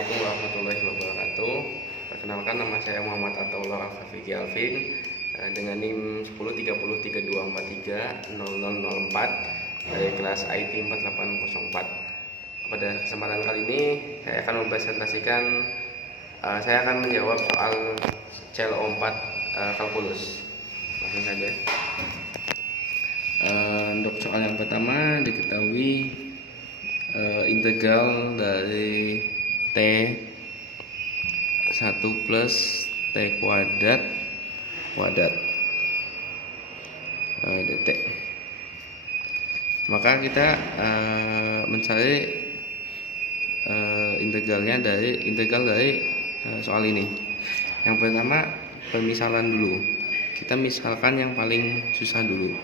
Assalamualaikum warahmatullahi wabarakatuh. Perkenalkan, nama saya Muhammad Ataullah Al-Hafiqi Alvin dengan NIM 103032430004 dari kelas IT 4804. Pada kesempatan kali ini saya akan mempresentasikan saya akan menjawab soal CLO4 kalkulus. Langsung saja. Untuk soal yang pertama, diketahui integral dari T 1 plus T kuadrat dt. Maka kita mencari integral dari soal ini. Yang pertama, pemisalan dulu. Kita misalkan yang paling susah dulu,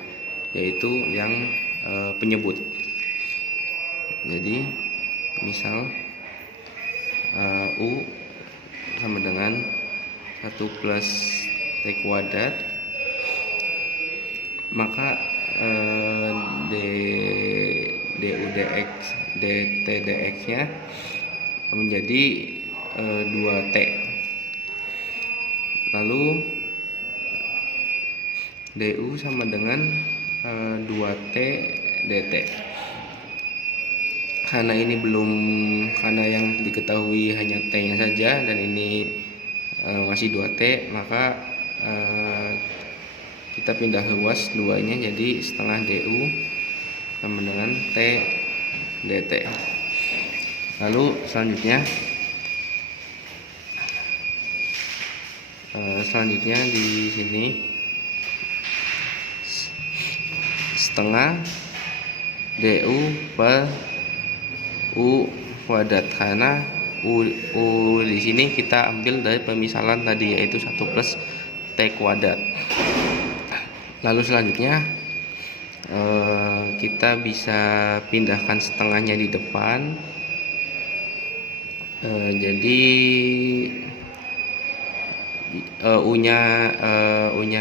yaitu yang penyebut. Jadi misal U sama dengan 1 plus T kuadrat, maka du dx dt dx nya menjadi 2T. Lalu du sama dengan 2T dt. Karena yang diketahui hanya T-nya saja dan ini masih 2T, maka kita pindah ruas 2-nya jadi setengah du sama dengan T dt. Lalu selanjutnya di sini setengah du per U kuadrat, karena U di sini kita ambil dari pemisalan tadi, yaitu 1 plus T kuadrat. Lalu selanjutnya kita bisa pindahkan setengahnya di depan, jadi U nya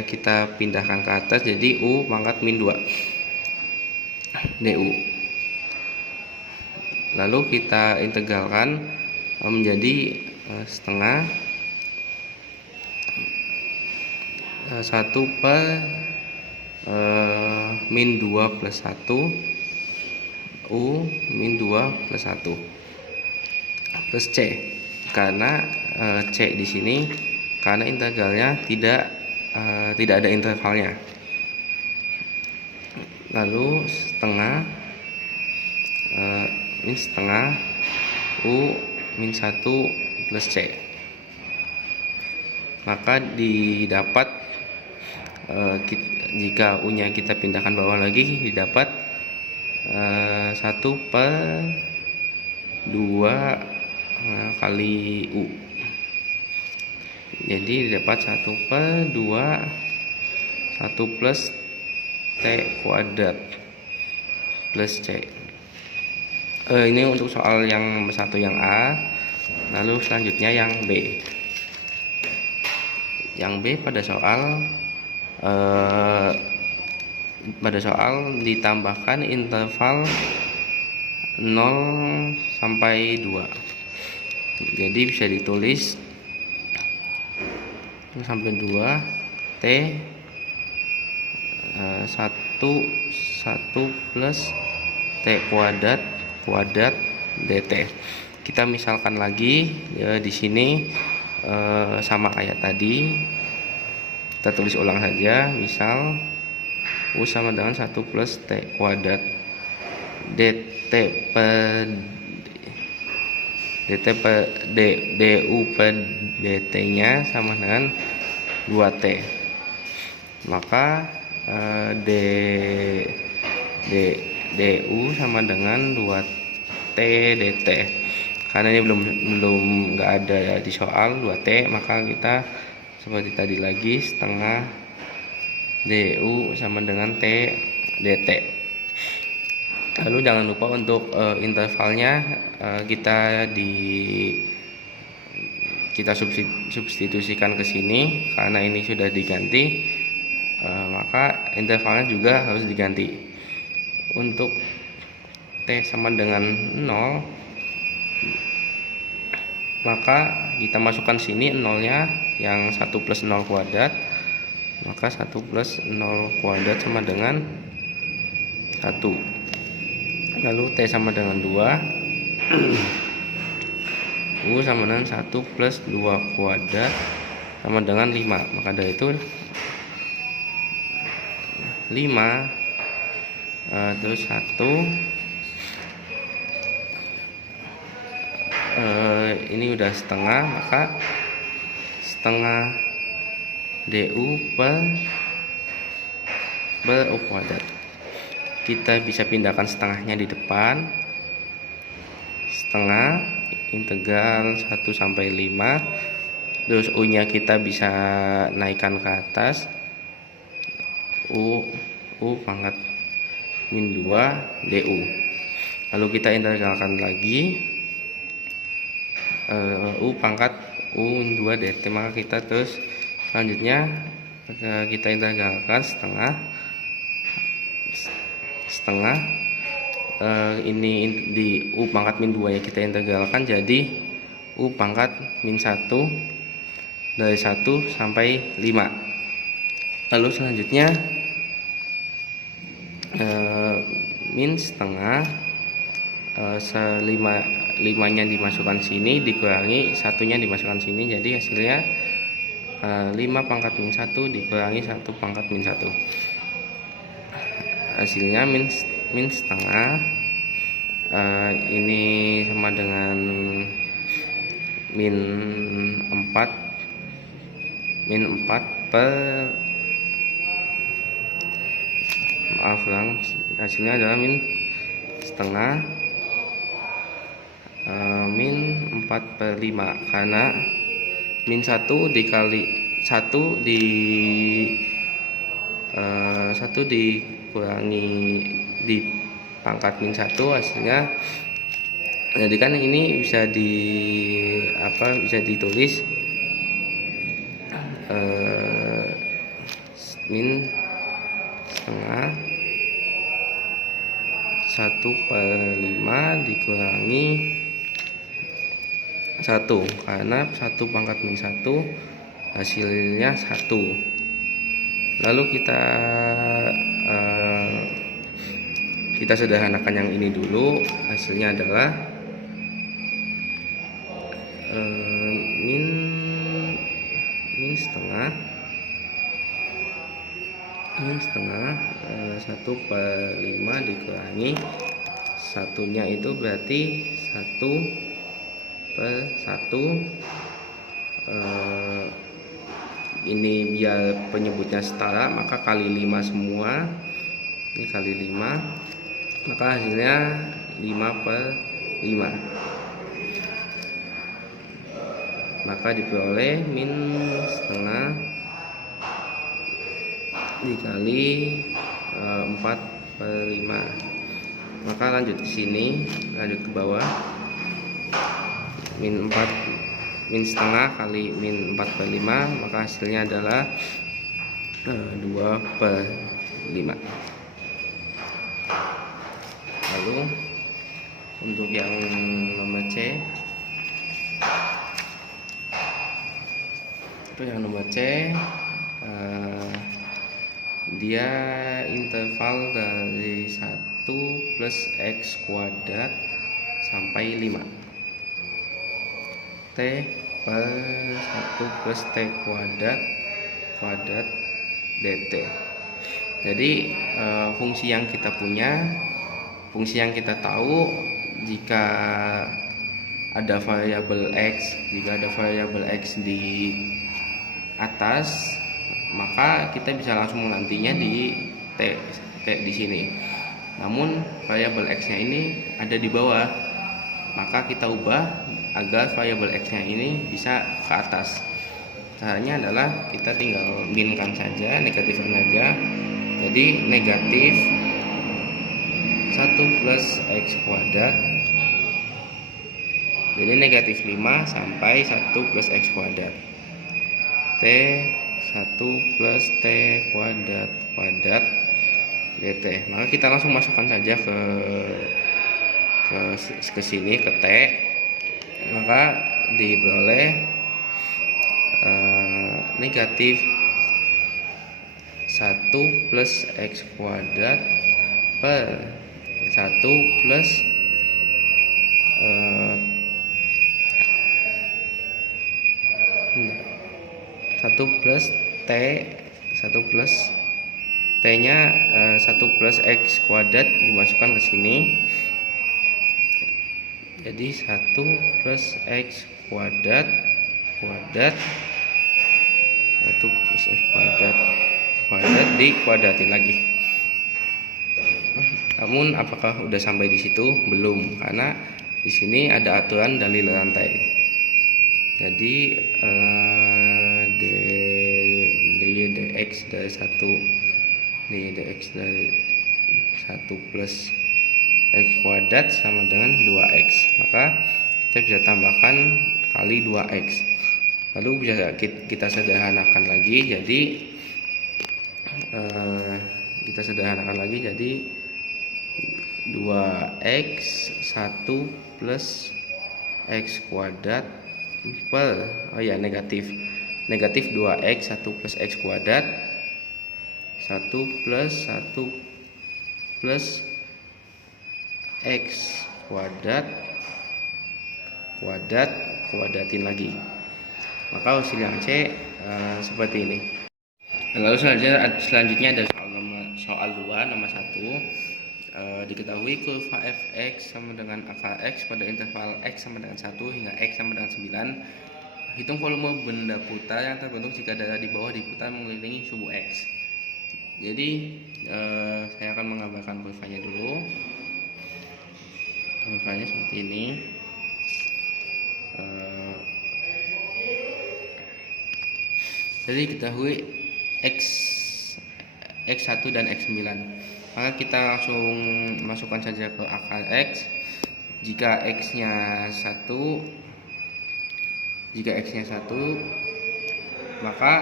kita pindahkan ke atas, jadi U pangkat min 2 du. Lalu kita integralkan menjadi setengah 1 per min 2 plus 1 U min 2 plus 1 plus C, karena C di sini karena integralnya tidak ada intervalnya. Lalu setengah min setengah U min 1 plus C, maka didapat jika U nya kita pindahkan bawah lagi, didapat 1 per 2 kali U. Jadi didapat 1 per 2 1 plus T kuadrat plus C. Ini untuk soal yang satu, yang A. Lalu selanjutnya yang B. Yang B pada soal ditambahkan interval 0 sampai 2. Jadi bisa ditulis 0 sampai 2 T 1 plus T kuadrat dt. Kita misalkan lagi di sini sama kayak tadi, kita tulis ulang saja. Misal U sama dengan 1 plus T kuadrat dt per du per dt nya sama dengan 2T. Maka du sama dengan 2T dt. Karena ini belum nggak ada di soal 2T, maka kita seperti tadi lagi, setengah du sama dengan T dt. Lalu jangan lupa untuk intervalnya kita substitusikan ke sini, karena ini sudah diganti, maka intervalnya juga harus diganti. Untuk T sama dengan 0, maka kita masukkan sini nolnya yang 1 plus 0 kuadrat, maka 1 plus 0 kuadrat sama dengan 1. Lalu T sama dengan 2, U sama dengan 1 plus 2 kuadrat sama dengan 5. Maka dari itu 5 terus 1 ini udah setengah, maka setengah DU per U kuadrat. Kita bisa pindahkan setengahnya di depan, setengah integral 1 sampai 5, terus U nya kita bisa naikkan ke atas, U pangkat min 2 DU. Lalu kita integralkan lagi, U pangkat U min 2 DT. Maka kita terus selanjutnya kita integralkan setengah ini di U pangkat min 2 ya kita integralkan jadi U pangkat min 1 dari 1 sampai 5. Lalu selanjutnya min setengah, 5 nya dimasukkan sini dikurangi 1 nya dimasukkan sini, jadi hasilnya 5 pangkat min 1 dikurangi 1 pangkat min 1, hasilnya min setengah. Ini sama dengan min 4 per, maaf ulang, hasilnya adalah min setengah min 4 per 5, karena min 1 dikali 1 dikurangi di pangkat min 1 hasilnya, jadi kan ini bisa ditulis min setengah 1 per 5 dikurangi 1, karena 1 pangkat min 1 hasilnya 1. Lalu kita sederhanakan yang ini dulu, hasilnya adalah min setengah 1 per 5 dikurangi 1 nya itu berarti 1 per 1, ini biar penyebutnya setara maka kali 5 semua, ini kali 5, maka hasilnya 5 per 5, maka diperoleh min setengah dikali 4 per 5. Maka lanjut ke sini, lanjut ke bawah, min setengah kali min 4 per 5, maka hasilnya adalah 2 per 5. Lalu untuk yang nomor C, dia interval dari 1 plus X kuadrat sampai 5, T per 1 plus T kuadrat dt. Jadi fungsi yang kita punya, fungsi yang kita tahu, jika ada variabel X, di atas, maka kita bisa langsung menggantinya di T di sini. Namun variabel X-nya ini ada di bawah, maka kita ubah agar variabel X-nya ini bisa ke atas. Caranya adalah kita tinggal minkan saja, negatifkan saja. Jadi negatif 1 plus X kuadrat, jadi negatif 5 sampai 1 plus X kuadrat, T 1 plus T kuadrat dt. Maka kita langsung masukkan saja ke sini, ke T. Maka diperoleh negatif 1 plus X kuadrat per 1 plus 1 plus T, 1 plus T nya 1 plus X kuadrat dimasukkan ke sini, jadi 1 plus X kuadrat 1 plus X kuadrat dikuadratin lagi. Namun apakah udah sampai di situ? Belum, karena di sini ada aturan dalil rantai. Jadi dx dari 1 dx dari 1 plus X kuadrat sama dengan 2X. Maka kita bisa tambahkan kali 2X. Lalu bisa kita sederhanakan lagi, jadi kita sederhanakan lagi jadi 2X 1 plus X kuadrat per negatif 2X 1 plus X kuadrat 1 plus X kuadratin lagi, maka hasil yang C seperti ini. Lalu selanjutnya ada soal 2 nomor 1. Diketahui kurva fx sama dengan akar x pada interval x sama dengan 1 hingga x sama dengan 9. Hitung volume benda putar yang terbentuk jika darah di bawah diputar mengelilingi subuh x. Jadi saya akan menggambarkan kurvanya dulu. Kurvanya seperti ini. Jadi diketahui x1 dan x9, maka kita langsung masukkan saja ke akar x. Jika x-nya 1, maka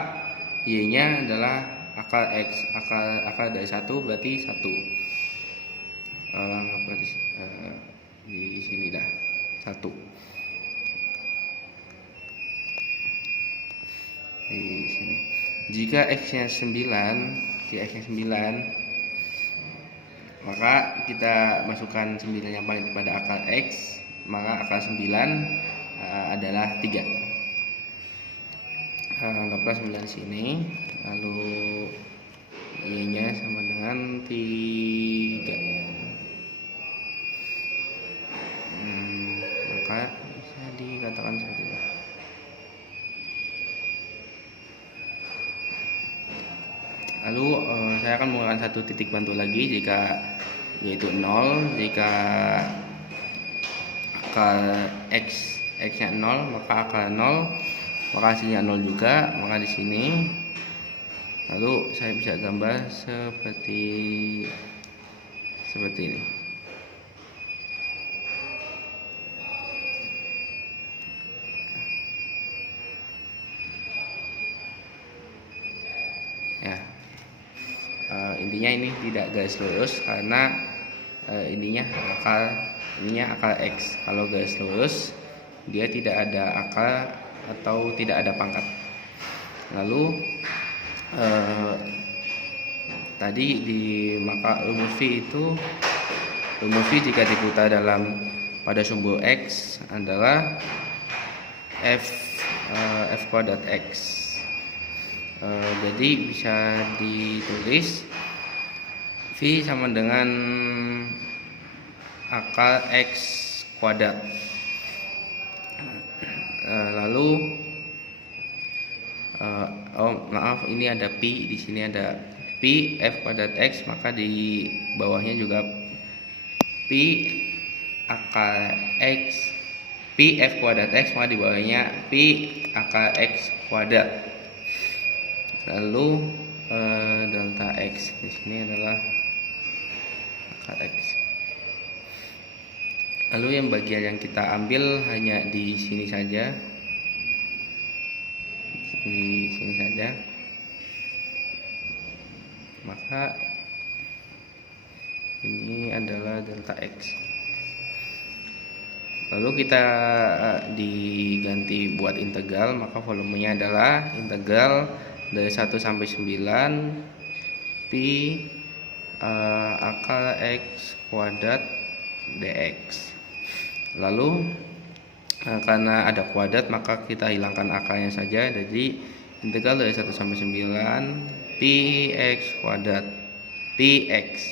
y-nya adalah akar x. Akar dari 1 berarti 1. Di sini dah 1. Di sini. Jika x-nya 9, maka kita masukkan 9 yang paling pada akar x, maka akar 9 adalah 3. Anggaplah 9 di sini, lalu y-nya sama dengan 3. Maka bisa dikatakan seperti itu. Lalu saya akan menggunakan satu titik bantu lagi, yaitu 0. Jika akar x-nya 0, maka akar 0, maka hasilnya 0 juga. Maka di sini, lalu saya bisa gambar seperti ini. Ya. Intinya ini tidak garis lurus karena ininya akar x. Kalau garis lurus dia tidak ada akar atau tidak ada pangkat. Lalu tadi maka rumus V jika diputar pada sumbu x adalah f kuadrat x. Jadi bisa ditulis V sama dengan akar x kuadrat. Lalu ini ada pi, di sini ada pi f kuadrat x, maka di bawahnya juga pi akar x, pi f kuadrat x, maka di bawahnya pi akar x kuadrat. Lalu delta x di sini adalah akar x. Lalu yang bagian yang kita ambil hanya di sini saja. Maka ini adalah delta x. Lalu kita diganti dibuat integral, maka volumenya adalah integral dari 1 sampai 9 pi akar x kuadrat dx. Lalu karena ada kuadrat maka kita hilangkan akarnya saja, jadi integral dari 1 sampai 9 pi x kuadrat pi x,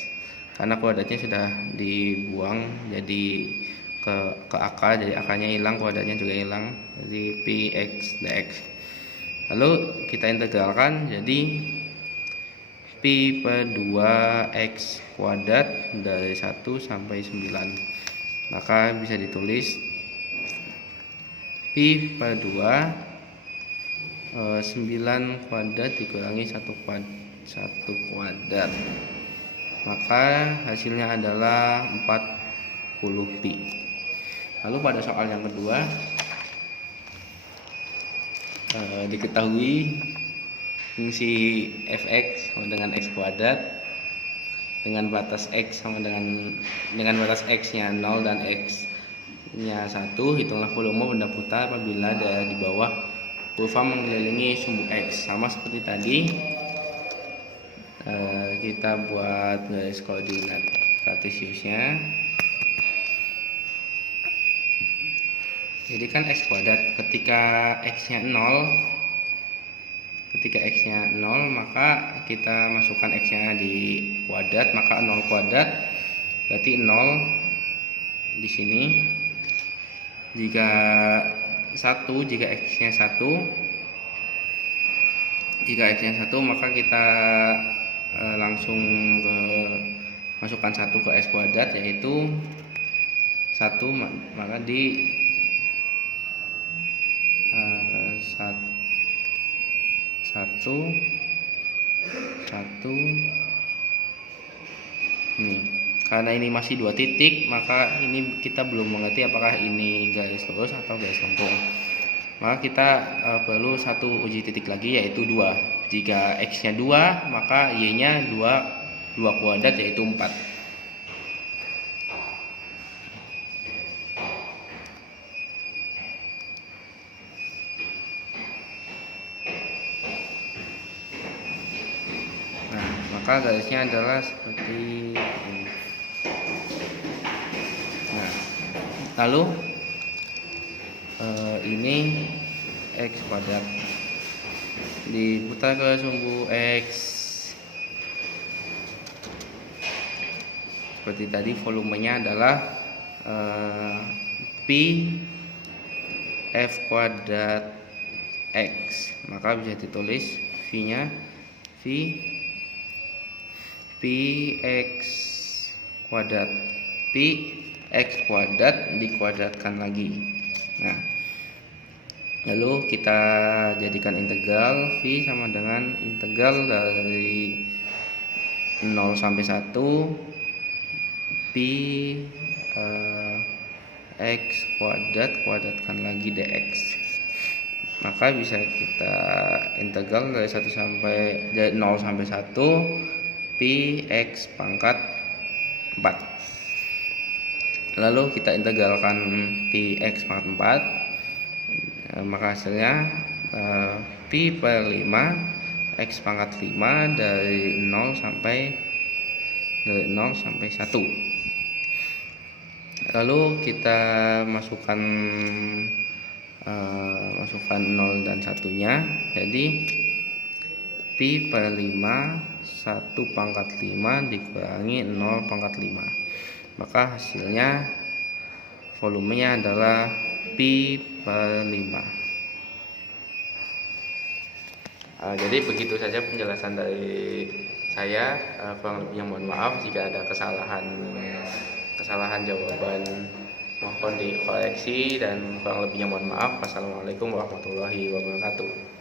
karena kuadratnya sudah dibuang jadi ke akar, jadi akarnya hilang, kuadratnya juga hilang, jadi pi x dx. Lalu kita integralkan jadi pi per 2x kuadrat dari 1 sampai 9, maka bisa ditulis pi per 2 9 kuadrat dikurangi 1 kuadrat, maka hasilnya adalah 40 pi. Lalu pada soal yang kedua, diketahui fungsi fx sama dengan x kuadrat dengan batas x sama dengan batas x nya 0 dan x nya 1. Hitunglah volume benda putar apabila daya di bawah kurva mengelilingi sumbu x. Sama seperti tadi, kita buat garis koordinat kartesiusnya. Jadi kan x kuadrat, ketika x nya 0 maka kita masukkan x nya di kuadrat, maka 0 kuadrat berarti 0 di sini. Jika x nya 1 maka kita langsung masukkan 1 ke x kuadrat, yaitu 1, maka di 1 ini. Karena ini masih 2 titik, maka ini kita belum mengerti apakah ini garis lurus atau garis lengkung. Maka kita perlu satu uji titik lagi, yaitu 2. Jika x nya 2 maka y nya 2 kuadrat, yaitu 4. Maka garisnya adalah seperti ini. Nah, lalu ini x kuadrat diputar ke sumbu x. Seperti tadi, volumenya adalah pi f kuadrat x, maka bisa ditulis v nya pi x kuadrat dikuadratkan lagi. Nah, lalu kita jadikan integral v sama dengan integral dari 0 sampai 1 pi x kuadratkan lagi dx. Maka bisa kita integral dari 0 sampai 1 pi x pangkat 4. Lalu kita integralkan pi x pangkat 4, maka hasilnya pi per 5 x pangkat 5 dari 0 sampai 1. Lalu kita masukkan 0 dan 1 nya, jadi pi per 5 1 pangkat 5 dikurangi 0 pangkat 5, maka hasilnya volumenya adalah pi per 5. Jadi begitu saja penjelasan dari saya. Kurang lebihnya mohon maaf jika ada kesalahan jawaban, mohon dikoreksi, dan kurang lebihnya mohon maaf. Wassalamualaikum warahmatullahi wabarakatuh.